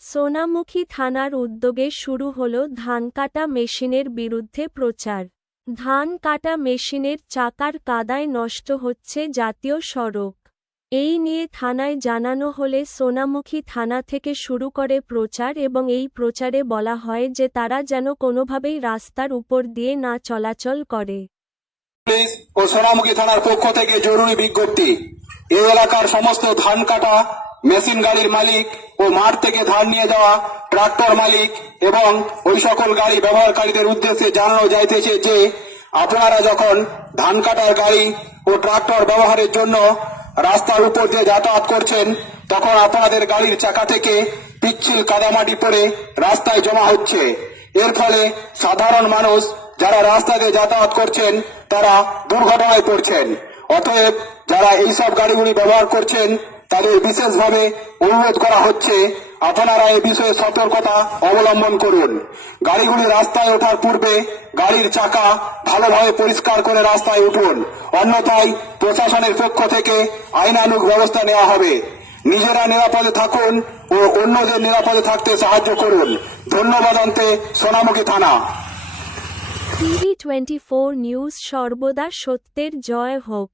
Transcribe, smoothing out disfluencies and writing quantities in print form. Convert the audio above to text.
সোনামুখী থানার উদ্যোগে শুরু হলো ধান কাটা মেশিনের বিরুদ্ধে প্রচার। ধান কাটা মেশিনের চাকার কাদায় নষ্ট হচ্ছে জাতীয় সড়ক। এই নিয়ে থানায় জানানো হলে সোনামুখী থানা থেকে শুরু করে প্রচার এবং এই প্রচারে বলা হয় যে তারা যেন কোনোভাবেই রাস্তার উপর দিয়ে না চলাচল করে। পুলিশ ও সোনামুখী থানার পক্ষ থেকে জরুরি বিজ্ঞপ্তি। এই এলাকার সমস্ত ধান কাটা মেশিন গাড়ির মালিক ও মাঠ থেকে ধান নিয়ে যাওয়া ট্রাক্টর মালিক এবং ওই সকল গাড়ি ব্যবহারকারীদের উদ্দেশ্যে জানানো যাইতেছে যে আপনারা যখন ধান কাটার গাড়ি ও ট্রাক্টর ব্যবহারের জন্য রাস্তার উপর দিয়ে যাতায়াত করছেন তখন আপনাদের গাড়ির চাকা থেকে পিচ্ছিল কাদামাটি পড়ে রাস্তায় জমা হচ্ছে। এর ফলে সাধারণ মানুষ যারা রাস্তা দিয়ে যাতায়াত করছেন তারা দুর্ঘটনায় পড়ছেন। অতএব যারা এইসব গাড়িগুলি ব্যবহার করছেন তাদের বিশেষভাবে অনুরোধ করা হচ্ছে আপনারা এই বিষয়ে সতর্কতা অবলম্বন করুন। গাড়িগুলি রাস্তায় ওঠার পূর্বে গাড়ির চাকা ভালোভাবে পরিষ্কার করে রাস্তায় উঠুন, অন্যথায় প্রশাসনের পক্ষ থেকে আইনানুগ ব্যবস্থা নেওয়া হবে। নিজেরা নিরাপদে থাকুন ও অন্যদের নিরাপদে থাকতে সাহায্য করুন। ধন্যবাদ অন্তে সোনামুখী থানা। টিভি 24 নিউজ, সর্বদা সত্যের জয় হোক।